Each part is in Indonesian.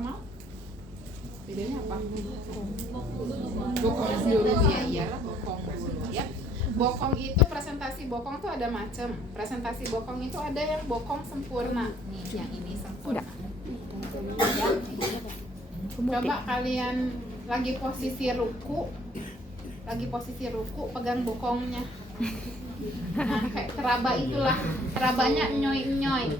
normal? Bedanya apa? Bokong dulu ya, iyalah bokong dulu ya. Bokong itu presentasi bokong tuh ada macam. Presentasi bokong itu ada yang bokong sempurna. Nih, yang ini sempurna. Ya. Coba kalian lagi posisi ruku, pegang bokongnya. Nah, kayak teraba itulah, terabanya enyoy.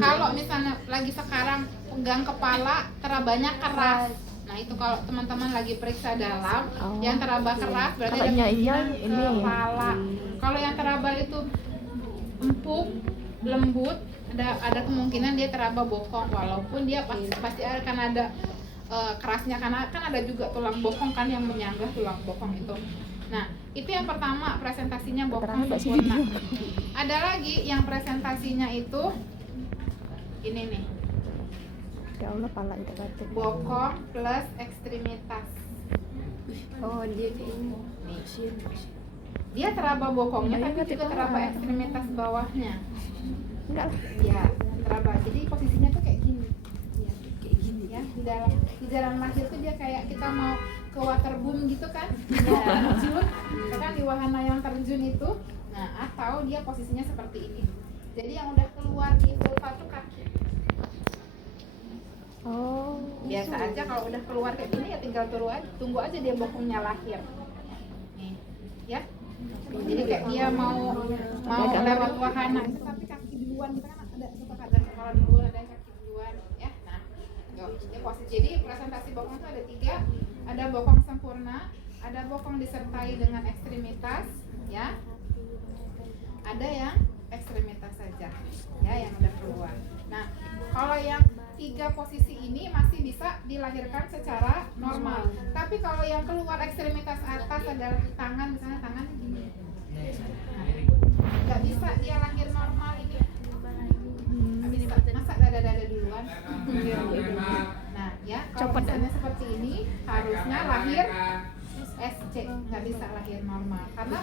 Kalau misalnya lagi sekarang pegang kepala, terabanya keras. Nah itu kalau teman-teman lagi periksa dalam, yang teraba keras berarti ada kemungkinan kepala. Kalau yang teraba itu empuk, lembut, ada kemungkinan dia teraba bokong, walaupun dia pasti akan ada kerasnya, karena kan ada juga tulang bokong kan yang menyanggah tulang bokong itu. Nah itu yang pertama, presentasinya bokong sempurna. Ada lagi yang presentasinya itu ini nih, ya Allah, pala itu batik. bokong plus ekstremitas. Oh, dia kayak ini. Dia teraba bokongnya tapi juga teraba ekstremitas bawahnya. Enggak lah. Ya, teraba. Jadi posisinya tuh kayak gini. Ya, kayak gini ya. Di jalan lahir tuh dia kayak kita mau ke waterboom gitu kan. Ya, terjun. Kan di wahana yang terjun itu. Nah, atau dia posisinya seperti ini. Jadi yang udah keluar di vulva tuh kaki. Oh, Biasa aja kalau udah keluar kayak gini ya tinggal tunggu aja dia bokongnya lahir. Nih, ya. Jadi kayak dia mau lewat wahana itu tapi kaki duluan, kita kan ada kepala duluan, ada kaki duluan ya. Nah, ini posisi. Jadi presentasi bokong itu ada 3, ada bokong sempurna, ada bokong disertai dengan ekstremitas ya. Ada yang ekstremitas saja ya yang udah keluar. Nah, kalau yang 3 posisi ini masih bisa dilahirkan secara normal. Tapi kalau yang keluar ekstremitas atas adalah tangan, misalnya tangan gini. Nah, nggak bisa dia lahir normal ini. Nggak bisa. Masa dada duluan? Nah, ya kalau misalnya seperti ini harusnya lahir SC, nggak bisa lahir normal karena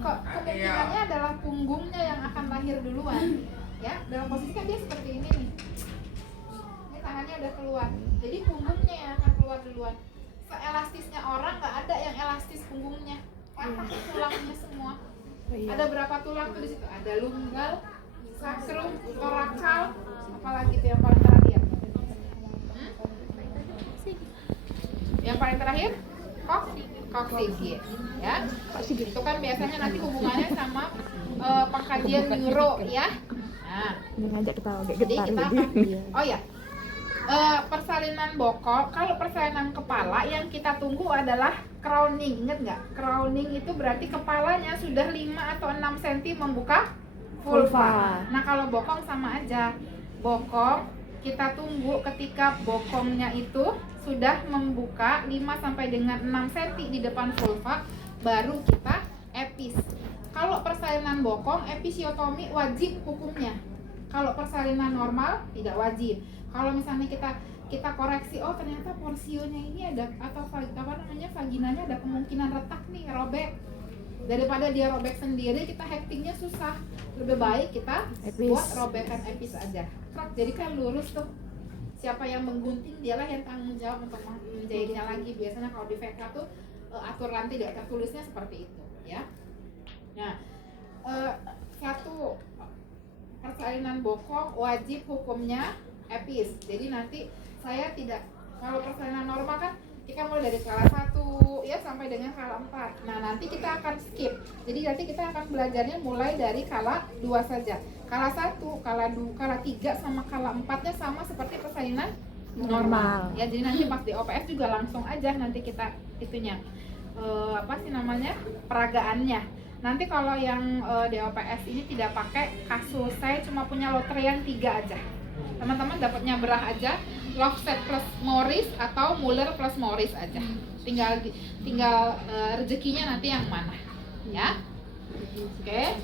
kemungkinannya adalah punggungnya yang akan lahir duluan. Ya, dalam posisi kan dia seperti ini nih. Tangannya udah keluar, jadi punggungnya yang akan keluar duluan. Elastisnya orang nggak ada yang elastis punggungnya, patah tulangnya semua. Ada berapa tulang tuh di situ? Ada lumbar, sacrum, thoracal, apalagi tuh yang paling terakhir? Yang paling terakhir? Coccygeal, ya. Itu kan biasanya nanti hubungannya sama pengkajian neuro, ya. Nah, ini ngajak kita agak jadi getar kita gitu. akan, oh ya. Persalinan bokong, kalau persalinan kepala yang kita tunggu adalah crowning. Ingat nggak? Crowning itu berarti kepalanya sudah 5 atau 6 cm membuka vulva. Nah kalau bokong sama aja. Bokong kita tunggu ketika bokongnya itu sudah membuka 5 sampai dengan 6 cm di depan vulva, baru kita epis. Kalau persalinan bokong, episiotomi wajib hukumnya. Kalau persalinan normal tidak wajib. Kalau misalnya kita koreksi, oh ternyata porsionya ini ada atau vaginanya ada kemungkinan retak nih, robek. Daripada dia robek sendiri, kita hektingnya susah. Lebih baik kita buat robekan epis aja. Jadi kan lurus tuh. Siapa yang menggunting dialah yang tanggung jawab untuk menjahitnya lagi. Biasanya kalau di VK tuh aturan tidak tertulisnya seperti itu, ya. Nah, satu persalinan bokong wajib hukumnya epis. Jadi nanti saya tidak, kalau persalinan normal kan kita mulai dari kala 1 ya sampai dengan kala 4. Nah nanti kita akan skip. Jadi nanti kita akan belajarnya mulai dari kala 2 saja. Kala 1, kala 2, kala 3 sama kala 4-nya sama seperti persalinan normal. Ya jadi nanti pas di OPS juga langsung aja nanti kita itunya peragaannya. Nanti kalau yang DOPS ini tidak pakai kasus, saya cuma punya lotrian 3 aja. Teman-teman dapatnya berah aja, Lofset plus Morris atau Muller plus Morris aja. Tinggal rezekinya nanti yang mana, ya. Oke.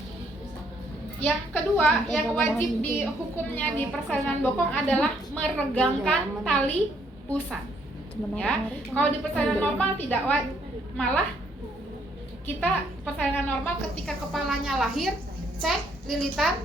Yang kedua, yang wajib dihukumnya di persalinan bokong adalah meregangkan tali pusat. Ya, kalau di persalinan normal tidak malah kita persalinan normal ketika kepalanya lahir cek lilitan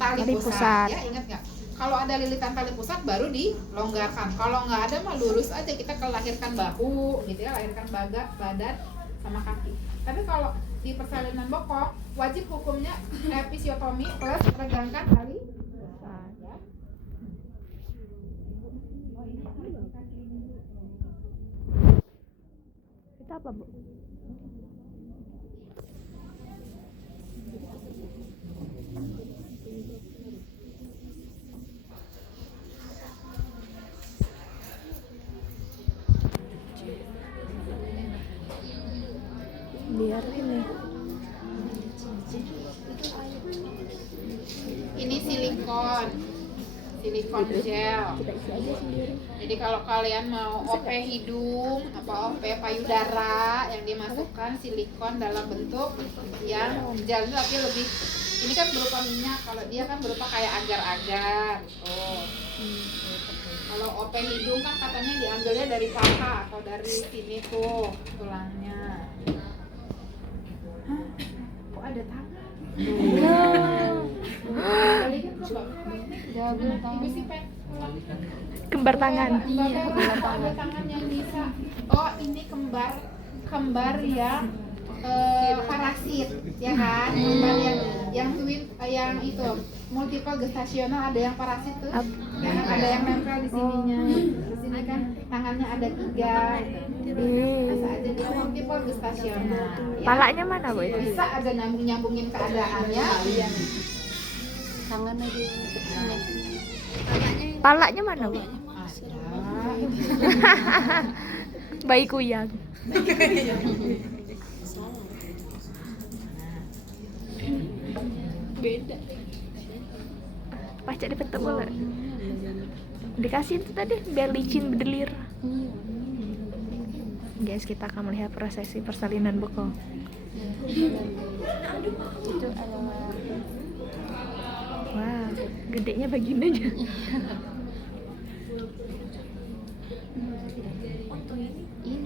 tali pusat. Ya, ingat nggak? Kalau ada lilitan tali pusat baru dilonggarkan. Kalau nggak ada mah lurus aja, kita kelahirkan bahu gitu ya, lahirkan badan sama kaki. Tapi kalau di persalinan bokong wajib hukumnya episiotomi plus regangkan tali pusat ya. Itu apa, Bu? Biar Ini silikon gel. kita isi aja sendiri. Jadi kalau kalian mau OP hidung apa OP payudara yang dimasukkan silikon dalam bentuk yang gel itu, tapi lebih ini kan berupa minyak, kalau dia kan berupa kayak agar-agar gitu. Kalau OP hidung kan katanya diambilnya dari paha atau dari sini tuh tulangnya. Hah? Kok ada tangan? Balikin coba. Ibu sih Kembar tangan. Ada tangan yang bisa. Oh, ini kembar yang parasit, ya kan? Kembar yang twin, yang itu multiple gestasional, ada yang parasit tuh. Ya kan? Ada yang nempel di sininya. Di sini kan tangannya ada 3. Bisa aja dia multiple gestasional. Ya. Palanya mana, Bu? Itu? Bisa aja nyambungin keadaannya. Tangan aja. Palanya mana, Bu? Bayi kuyang. Beda. Pas jadi petuk bola. Dikasih itu tadi biar licin berdelir. Guys, kita akan melihat prosesi persalinan bokong. Itu adalah Wah, gedenya baginanya. ini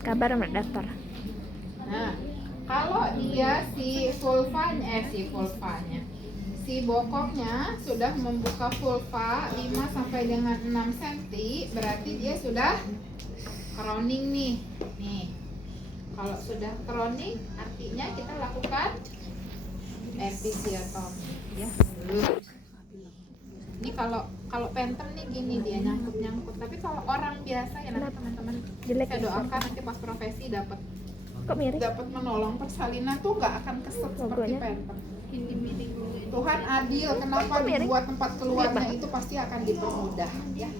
Kabar sama daftar. Nah, kalau dia si bokongnya sudah membuka vulva 5 sampai dengan 6 cm, berarti dia sudah crowning nih. Kalau sudah crowning, artinya kita lakukan episiotomi ya. Ini kalau penter nih gini dia nyangkut. Tapi kalau orang biasa ya nanti teman-teman Jelek. saya doakan nanti pas profesi dapat Kok miris? menolong persalinan tuh nggak akan keset seperti Logonya? penter. Tuhan adil, kenapa Kok miring? dibuat tempat keluarnya itu pasti akan dipermudah ya.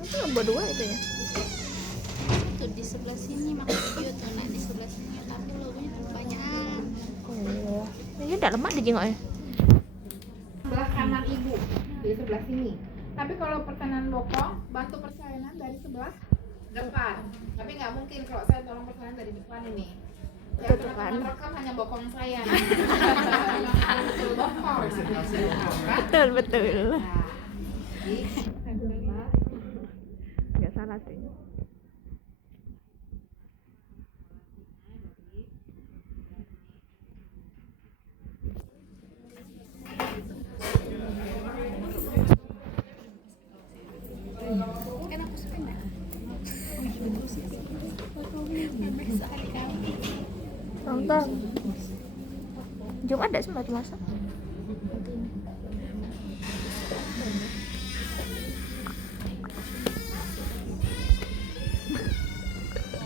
Itu nomor 2 itu ya. tuh di sebelah sini makan video tuh, nah di sebelah sini tapi logonya tuh banyak. Oh. Ini udah lemak di jengoknya. Sebelah kanan ibu di sebelah sini. Tapi kalau persalinan bokong bantu persalinan dari sebelah depan. Tapi nggak mungkin kalau saya tolong persalinan dari depan ini. Ya teman-teman rekam hanya bokong saya. Betul bokong. Betul. Nah, Nggak salah sih. Kan aku suka enggak? Nonton. Jumat ada sempat masak.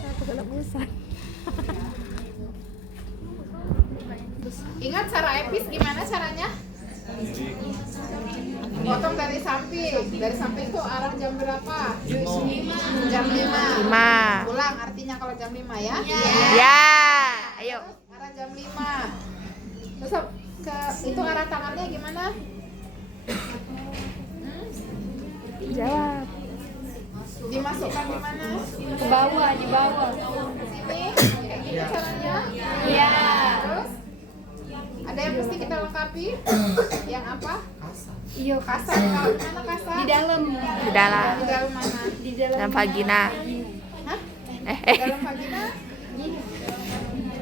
Aku kalau bosan. ingat cara epis gimana caranya? Potong dari samping. Dari samping itu arah jam berapa? Jam 5. Pulang artinya kalau jam 5 ya. Ya, ayo. Arah jam 5. Terus itu arah tangannya gimana? Jawab. Dimasukkan di mana? Ke bawah, di bawah. Sini. Kayak gini caranya. Iya. Terus ada yang mesti kita lengkapi? Yang apa? Iya, Kasar. Kalau di mana kasar? di dalam. Di dalam. Di dalam mana? Di dalam. Dan vagina. Hah? Dalam vagina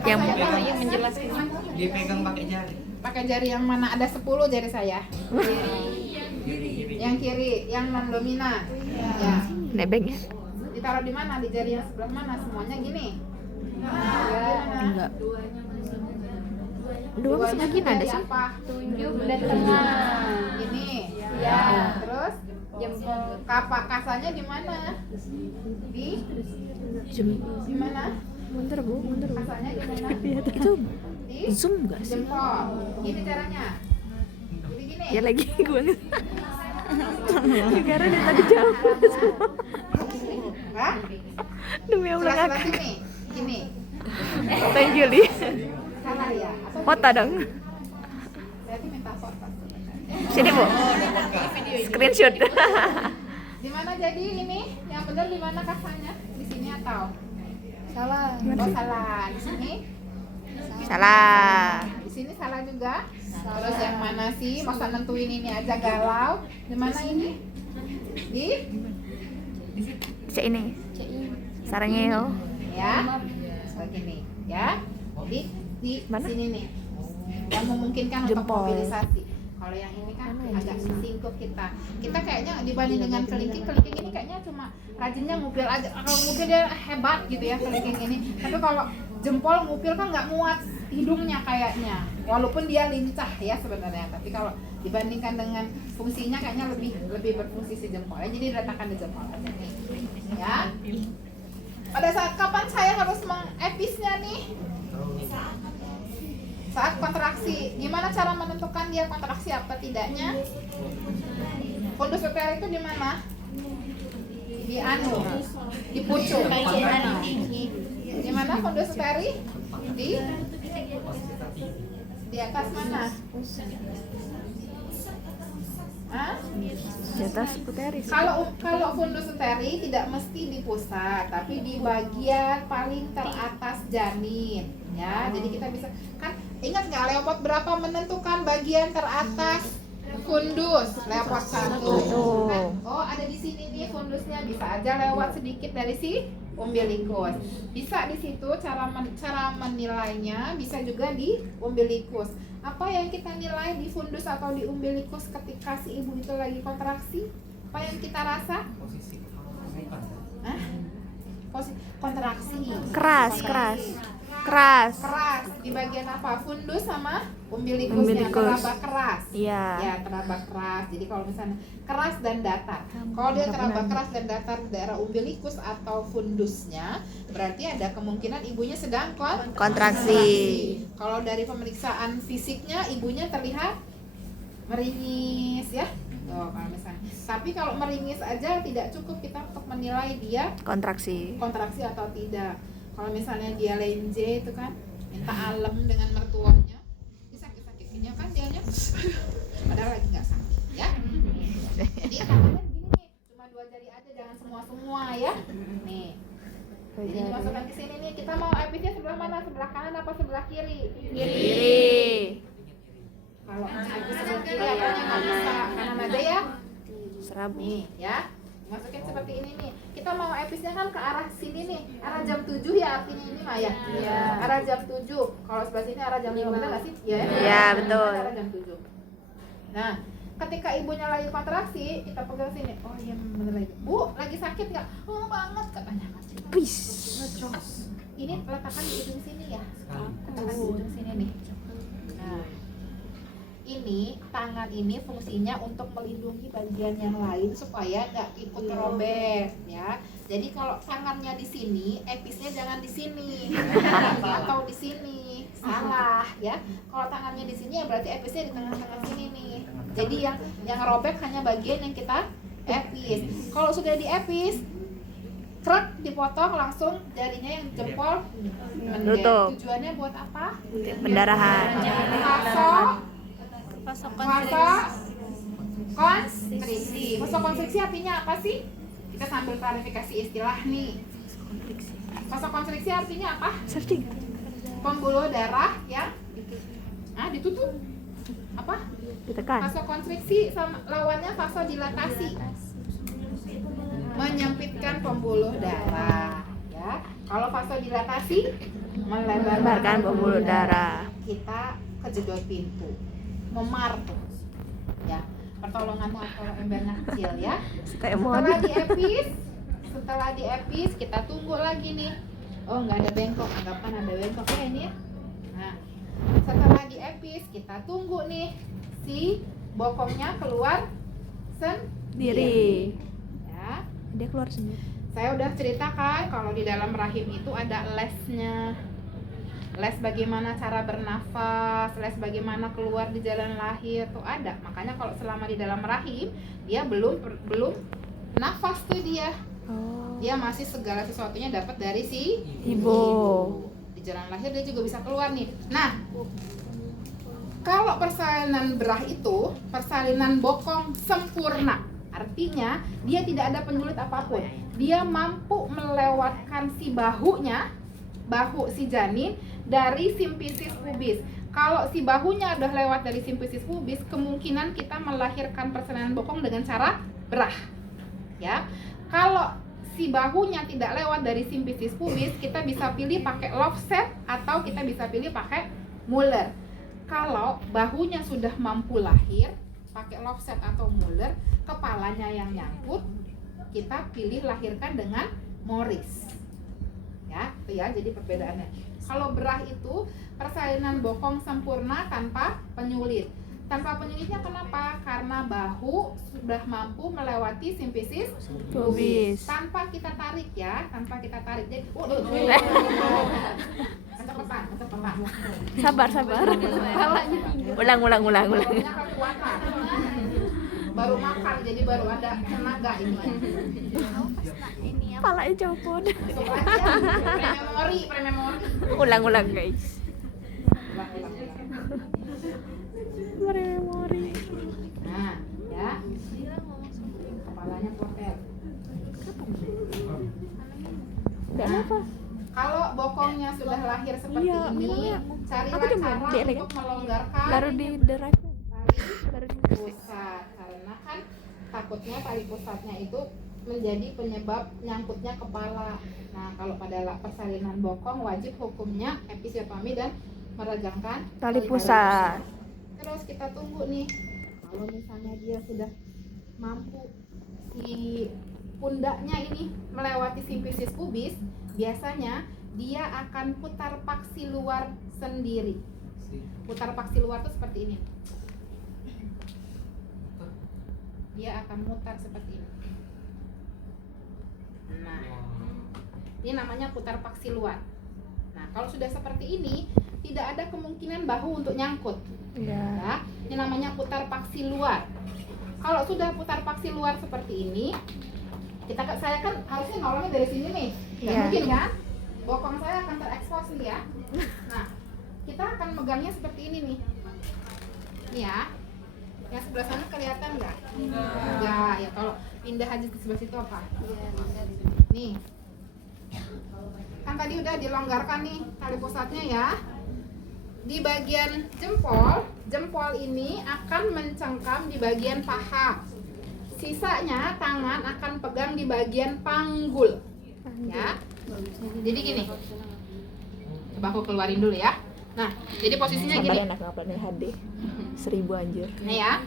Yang yang menjelaskan Dipegang pakai jari. pakai jari yang mana? Ada 10 jari saya. Yang kiri, yang non dominan. Ya. nebengnya. Ditaruh di mana? Di jari yang sebelah mana? Semuanya gini. Enggak. Dua semakin ada sih. Apa? tunjuk dan tengah. Ini. Ya. Terus Jempol. kapak kasanya di mana? Di di mana? Mundur bu. Kasanya di mana? Itu Di zoom nggak sih? jempol. Gini caranya. Jadi gini. Ya lagi gue nih. Karena dari tadi jauh. Hah? Demi Allah Sebelah ngakak. sini. Gini. Thank you Li. Salah ya? Atau Foto dong. Saya tuh minta foto. Sini bu. Screenshot. Di mana jadi ini? Yang benar di mana kasanya? Di sini atau? Salah. Oh salah. Di sini? Salah. Di sini salah juga. Terus yang mana sih? Masa nentuin ini aja galau. Di mana ini? Di? Bisa ini. Sarangeo. Ya. Begini, ya. Di Mana? sini nih. Yang memungkinkan untuk Jempol. mobilisasi. Kalau yang ini kan agak singkup kita. Kita kayaknya dibanding dengan kelingking ini kayaknya cuma rajinnya ngupil aja. Kalau ngupil dia hebat gitu ya kelingking ini. Tapi kalau jempol ngupil kan nggak muat hidungnya kayaknya. Walaupun dia lincah ya sebenarnya. Tapi kalau dibandingkan dengan fungsinya kayaknya lebih berfungsi si jempol. Jadi diletakkan di jempol aja nih. Ya. Pada saat kapan saya harus mengepisnya nih? Saat kontraksi. Gimana cara menentukan dia kontraksi apa tidaknya? Fundus uter itu di mana? Di anu, di pucuk. Di mana fundus uteri? Di atas mana? Hah? Di atas uteris. Kalau fundus uteri tidak mesti di pusat, tapi di bagian paling teratas janin, ya. Jadi kita bisa kan ingat nggak Leopold berapa menentukan bagian teratas fundus? Leopold 1. Kan, oh ada di sini nih fundusnya, bisa aja lewat sedikit dari si umbilikus. Bisa di situ cara menilainya, bisa juga di umbilikus. Apa yang kita nilai di fundus atau di umbilikus ketika si ibu itu lagi kontraksi? Apa yang kita rasa? Hah? Kontraksi. Keras. Keras di bagian apa? Fundus sama umbilikusnya teraba keras. Iya. Ya, teraba keras. Jadi kalau misalnya keras dan datar. Kalau dia teraba keras dan datar di daerah umbilikus atau fundusnya, berarti ada kemungkinan ibunya sedang Kontraksi. Kalau dari pemeriksaan fisiknya ibunya terlihat meringis ya. Tuh, kalau misalnya. Tapi kalau meringis aja tidak cukup kita untuk menilai dia Kontraksi. atau tidak. Kalau misalnya dia lenje itu kan minta alem dengan mertuanya, dia sakit-sakitnya kan dianya padahal lagi nggak sakit ya. Jadi tangannya begini nih, cuma 2 jari aja, jangan semua ya. Nih. Jadi dimasukkan ke sini nih. Kita mau episnya sebelah mana? Sebelah kanan apa sebelah kiri? Kiri. Kalau epis sebelah kiri apanya nggak bisa, kanan aja ya. Serabu. Nih ya. Masukin seperti ini nih. Kita mau episnya kan ke arah sini nih. Arah jam 7 ya artinya ini mah ya. Iya. Arah jam 7. Kalau sebelah sini arah jam 5 benar enggak sih? Iya. Iya, betul. Arah jam 7. Nah, ketika ibunya lagi kontraksi, kita pegang sini. Oh iya benar lagi. Bu, lagi sakit enggak? Oh banget katanya. Wis. Ini letakkan di ujung sini ya. Letakkan di ujung sini nih. Nah, ini tangan ini fungsinya untuk melindungi bagian yang lain supaya nggak ikut robek ya. Jadi kalau tangannya di sini, episnya jangan di sini atau di sini, salah ya. Kalau tangannya di sini ya berarti episnya di tengah-tengah sini nih. Jadi yang robek hanya bagian yang kita epis. Kalau sudah di epis, krek dipotong langsung jarinya yang jempol Tutup. Tujuannya buat apa? Pendarahan. Vasokonstriksi. Vasokonstriksi artinya apa sih? Kita sambil klarifikasi istilah nih. Vasokonstriksi artinya apa? Searching. Pembuluh darah yang ditutup. Apa? Ditekan. Vasokonstriksi sama lawannya vasodilatasi. Menyempitkan pembuluh darah, ya. Ya, kalau vasodilatasi Melebarkan pembuluh darah. Kita kejedot pintu, memar tuh. Ya, pertolonganmu kalau embernya kecil ya. Setelah diepis kita tunggu lagi nih. Oh, nggak ada bengkok, anggapan ada bengkok ya ini ya. Nah, setelah diepis kita tunggu nih si bokongnya keluar sendiri. Ya, Dia keluar sendiri. saya udah ceritakan kalau di dalam rahim itu ada lesnya. Les bagaimana cara bernafas, les bagaimana keluar di jalan lahir tuh ada. Makanya kalau selama di dalam rahim dia belum nafas tuh dia. Oh. Dia masih segala sesuatunya dapat dari si Ibu. Di jalan lahir dia juga bisa keluar nih. Nah, kalau persalinan berah itu persalinan bokong sempurna. Artinya dia tidak ada penyulit apapun. Dia mampu melewatkan si bahu si janin dari simfisis pubis. Kalau si bahunya udah lewat dari simfisis pubis, kemungkinan kita melahirkan persalinan bokong dengan cara berah. Ya. Kalau si bahunya tidak lewat dari simfisis pubis, kita bisa pilih pakai Lovset atau kita bisa pilih pakai Muller. Kalau bahunya sudah mampu lahir, pakai Lovset atau Muller, kepalanya yang nyangkut, kita pilih lahirkan dengan Morris. Ya, itu ya, jadi perbedaannya. Kalau berah itu persalinan bokong sempurna tanpa penyulit. Tanpa penyulitnya kenapa? Karena bahu sudah mampu melewati simfisis pubis. Tanpa kita tarik ya, tanpa kita tarik. Jadi kecepatan. Sabar. Ulang. Baunya kekuatan. Baru makan jadi baru ada tenaga ini. Palanya copot. Prememori. Ulang guys. Memori. Nah, ya. Kepalanya kotel. Enggak apa. Kalau bokongnya sudah lahir seperti Iya, ini, memangnya. carilah Aku cara coba untuk melonggarkan Baru di derajat. tali pusat. Karena kan takutnya tali pusatnya itu menjadi penyebab nyangkutnya kepala. Nah, kalau pada persalinan bokong wajib hukumnya episiotomi dan meregangkan Tali pusat. Terus kita tunggu nih. Kalau misalnya dia sudah mampu si pundaknya ini melewati simfisis pubis, biasanya dia akan putar paksi luar sendiri. Putar paksi luar itu seperti ini. Dia akan mutar seperti ini. Nah, ini namanya putar paksi luar. Nah, kalau sudah seperti ini, tidak ada kemungkinan bahu untuk nyangkut. Ya, ini namanya putar paksi luar. Kalau sudah putar paksi luar seperti ini, saya kan harusnya nolongnya dari sini nih. Nggak mungkin kan? Bokong saya akan terekspos nih ya. Nah, kita akan megangnya seperti ini nih. Nih ya. Yang sebelah sana kelihatan nggak? Enggak. Ya kalau pindah aja di sebelah situ apa? Nih. Kan tadi udah dilonggarkan nih tali pusatnya ya. Di bagian jempol ini akan mencengkam di bagian paha. Sisanya tangan akan pegang di bagian panggul. Ya. Jadi gini. Coba aku keluarin dulu ya. Nah, jadi posisinya gini. Sabar HD. 1000 anjir. Nih ya.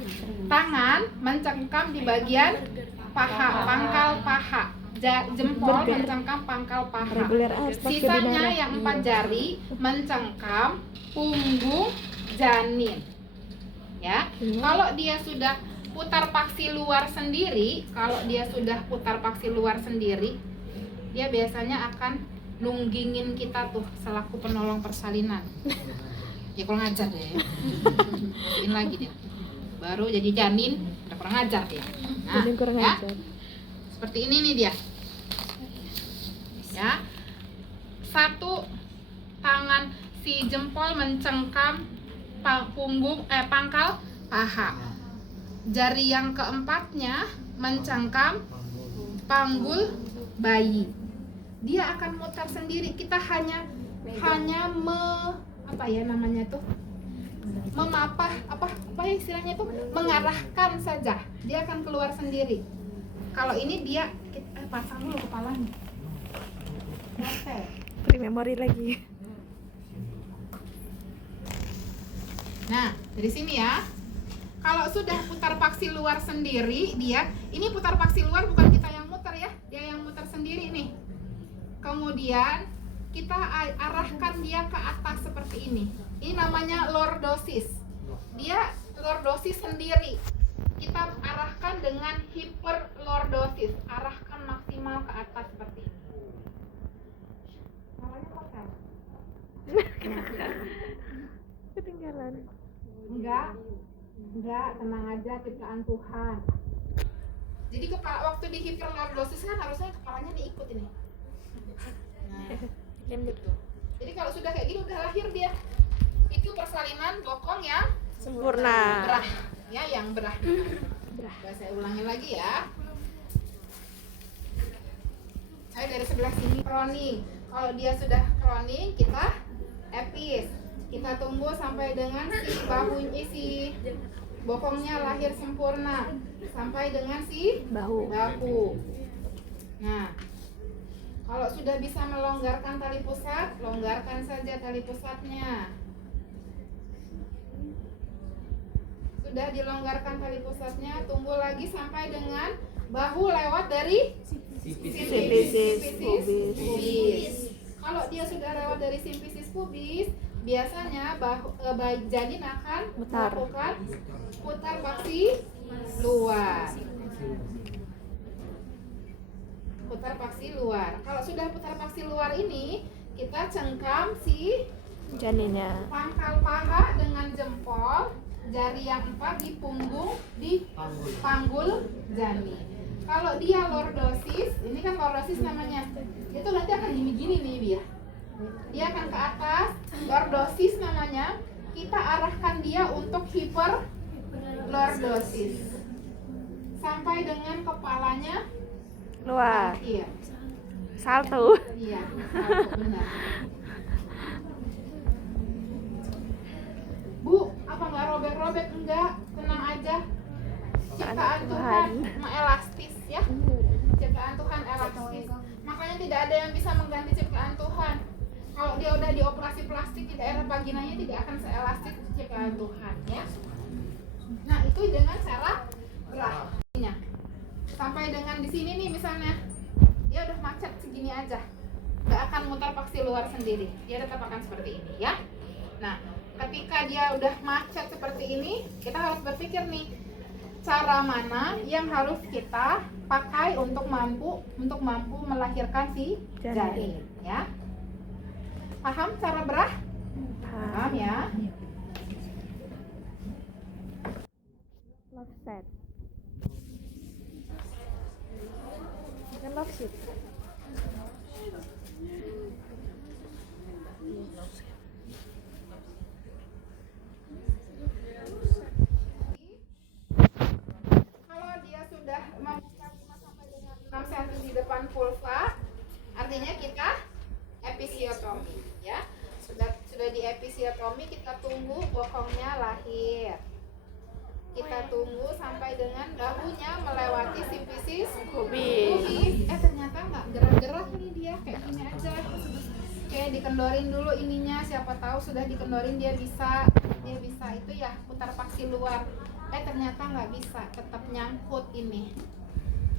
Tangan mencengkam di bagian paha, pangkal paha. Jempol mencengkam pangkal paha. Sisanya yang 4 jari mencengkam punggung janin. Ya. Kalau dia sudah putar paksi luar sendiri, dia biasanya akan nunggingin kita tuh selaku penolong persalinan. Ya kurang ajar deh. Masukin lagi dia. Baru jadi janin, udah kurang ajar dia. Nah, ya. Seperti ini nih dia. Ya. Satu tangan si jempol mencengkam pangkal paha. Jari yang keempatnya mencengkam panggul bayi. Dia akan mutar sendiri. Kita hanya memapah apa istilahnya itu, mengarahkan saja. Dia akan keluar sendiri. Kalau ini dia pasang dulu kepalanya. offset. Beri memori lagi. Nah, dari sini ya. Kalau sudah putar paksi luar sendiri, ini putar paksi luar bukan kita yang muter ya, dia yang muter sendiri nih. Kemudian kita arahkan dia ke atas seperti ini. Ini namanya lordosis. Dia lordosis sendiri. Kita arahkan dengan hiperlordosis. Arahkan maksimal ke atas seperti ini. Namanya hotel. Ketinggalan. Enggak, tenang aja, ciptaan Tuhan. Jadi kepala waktu di hiperlordosis kan harusnya kepalanya diikut ini. Nah, gitu. Jadi kalau sudah kayak gini udah lahir dia. Itu persalinan bokong yang Sempurna. berah, ya, yang berah. Udah saya ulangi lagi ya. Saya dari sebelah sini crowning. Kalau dia sudah crowning, kita epis. Kita tunggu sampai dengan si bahunya, si bokongnya lahir sempurna, sampai dengan si Bahu. Nah, kalau sudah bisa melonggarkan tali pusat, longgarkan saja tali pusatnya. Sudah dilonggarkan tali pusatnya, tunggu lagi sampai dengan bahu lewat dari Simfisis pubis. Kalau dia sudah lewat dari simfisis pubis, biasanya janin akan Mutar. melakukan putar paksi luar. Putar paksi luar. Kalau sudah putar paksi luar ini, kita cengkam si Janinnya. pangkal paha dengan jempol, jari yang 4 di punggung, di panggul janin. Kalau dia lordosis, ini kan lordosis namanya, itu nanti akan gini-gini nih dia akan ke atas. Lordosis namanya. Kita arahkan dia untuk hiperlordosis sampai dengan kepalanya Luar. iya, Salto. iya, benar. Bu, apa nggak robek-robek? Enggak, tenang aja. Ciptaan Tuhan elastis ya. Ciptaan Tuhan elastis. Makanya tidak ada yang bisa mengganti ciptaan Tuhan. Kalau dia udah dioperasi plastik di daerah vaginanya tidak akan seelastis ciptaan Tuhan ya. Nah, itu dengan cara berahnya. Sampai dengan di sini nih misalnya. Dia udah macet segini aja. Nggak akan mutar paksi luar sendiri. Dia tetap akan seperti ini ya. Nah, ketika dia udah macet seperti ini, kita harus berpikir nih, cara mana yang harus kita pakai untuk mampu melahirkan si janin ya. Paham cara berah? Paham ya? Love set. Bukan love sheet. Kalau dia sudah membuka 5 sampai dengan 6 cm di depan vulva, artinya kita episiotomi ya. Sudah di episiotomi, kita tunggu bokongnya lahir. Kita tunggu sampai dengan bahunya melewati simfisis pubis. Ternyata nggak gerak-gerak nih dia, kayak gini aja. Oke, dikendorin dulu ininya, siapa tahu sudah dikendorin dia bisa itu ya putar paksi luar. Ternyata nggak bisa, tetap nyangkut ini.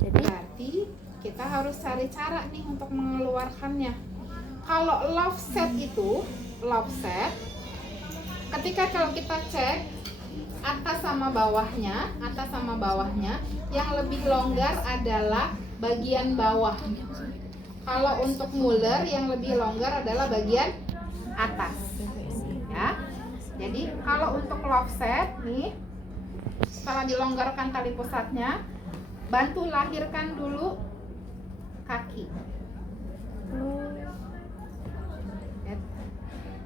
Jadi Berarti kita harus cari cara nih untuk mengeluarkannya. Kalau love set itu, ketika kalau kita cek atas sama bawahnya, yang lebih longgar adalah bagian bawah. Kalau untuk Muller yang lebih longgar adalah bagian atas. Ya. Jadi kalau untuk love set nih, setelah dilonggarkan tali pusatnya, bantu lahirkan dulu kaki. Lihat,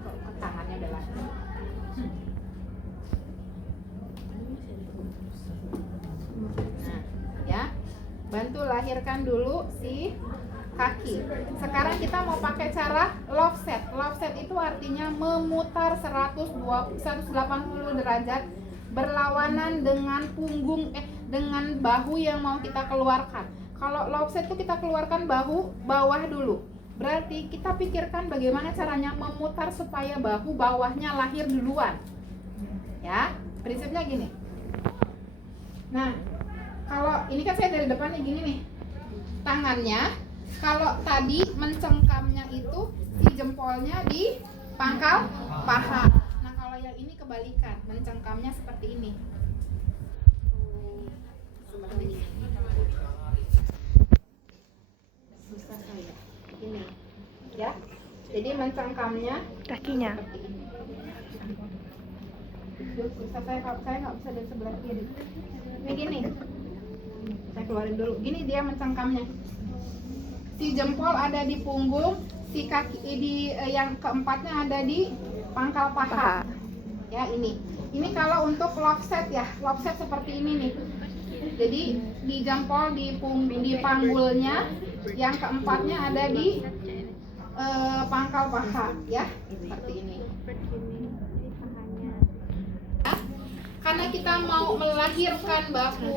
kok tangannya udah lahir. Nah, ya, bantu lahirkan dulu si kaki. Sekarang kita mau pakai cara love set. Love set itu artinya memutar 180 derajat berlawanan dengan dengan bahu yang mau kita keluarkan. Kalau love set itu kita keluarkan bahu bawah dulu. Berarti kita pikirkan bagaimana caranya memutar supaya bahu bawahnya lahir duluan. Ya, prinsipnya gini. Nah, kalau ini kan saya dari depannya gini nih. Tangannya, kalau tadi mencengkamnya itu si jempolnya di pangkal paha. Nah, kalau yang ini kebalikan, mencengkamnya seperti ini. Seperti ini. Susah saya. Ini. Ya. Jadi mencengkamnya Kakinya. seperti ini. Susah saya nggak bisa dari sebelah kiri. Ini gini. Saya keluarin dulu. Gini dia mencengkamnya. Si jempol ada di punggung, si kaki di yang keempatnya ada di pangkal paha. Ya, ini. Ini kalau untuk love set ya. Love set seperti ini nih. Jadi di jempol di panggulnya, yang keempatnya ada di pangkal paha ya. Seperti ini. Karena kita mau melahirkan bahu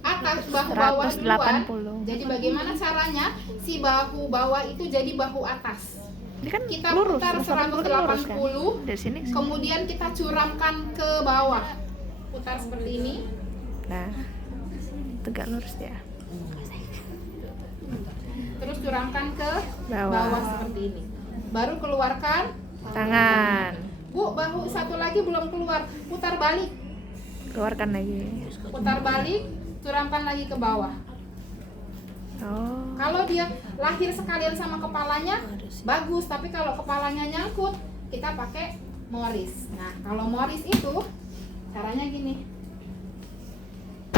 atas, bahu bawah duluan. 180. Jadi bagaimana caranya si bahu bawah itu jadi bahu atas? Ini kan Kita lurus, putar 180 lurus kan? 180, Dari sini ke sini. kemudian kita curamkan ke bawah. Putar seperti ini. Nah, tegak lurus ya. Terus curamkan ke Bawah. bawah seperti ini. Baru keluarkan Tangan. Bu, bahu satu lagi belum keluar. Putar balik. Keluarkan lagi. Putar balik, curamkan lagi ke bawah. Oh. Kalau dia lahir sekalian sama kepalanya, bagus. Tapi kalau kepalanya nyangkut, kita pakai Morris. Nah, kalau Morris itu caranya gini.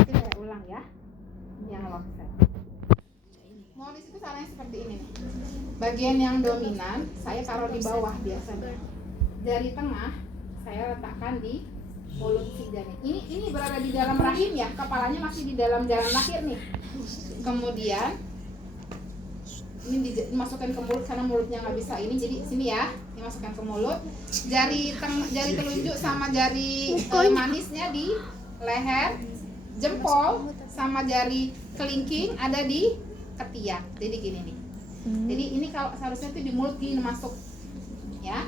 Nanti saya ulang ya. Yang lock set. Morris itu caranya seperti ini. Bagian yang dominan saya taruh di bawah biasanya. Dari tengah saya letakkan di mulut si janin. Ini berada di dalam rahim ya, kepalanya masih di dalam jalan lahir nih. Kemudian ini dimasukkan ke mulut karena mulutnya nggak bisa ini, jadi sini ya, dimasukkan ke mulut. Jari telunjuk sama jari manisnya di leher, jempol sama jari kelingking ada di ketiak. Jadi gini nih. Jadi ini kalau seharusnya tuh di mulut gini masuk, ya.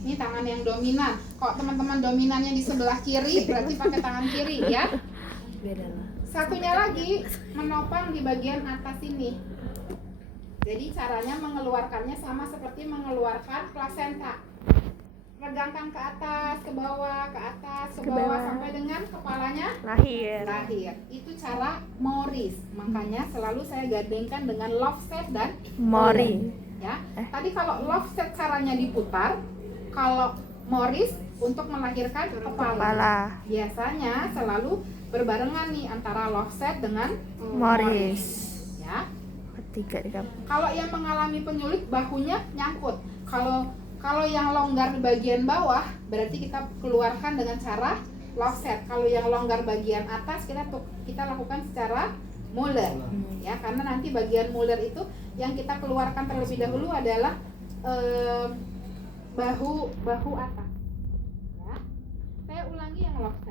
Ini tangan yang dominan. Kalau teman-teman dominannya di sebelah kiri, berarti pakai tangan kiri ya. Satunya lagi menopang di bagian atas ini. Jadi caranya mengeluarkannya sama seperti mengeluarkan plasenta. Regangkan ke atas, ke bawah, ke atas, ke bawah sampai dengan kepalanya Lahir. Itu cara Morris. Makanya selalu saya gandengkan dengan love set dan Mori. ya. Tadi kalau love set caranya diputar, kalau Morris untuk melahirkan kepala. Biasanya selalu berbarengan nih antara love set dengan Morris. Ya. Ketiga digabung. Kalau yang mengalami penyulit bahunya nyangkut. Kalau yang longgar di bagian bawah berarti kita keluarkan dengan cara love set. Kalau yang longgar bagian atas kita lakukan secara molar. Ya, karena nanti bagian molar itu yang kita keluarkan terlebih dahulu adalah bahu atas. Ya. Saya ulangi yang love set.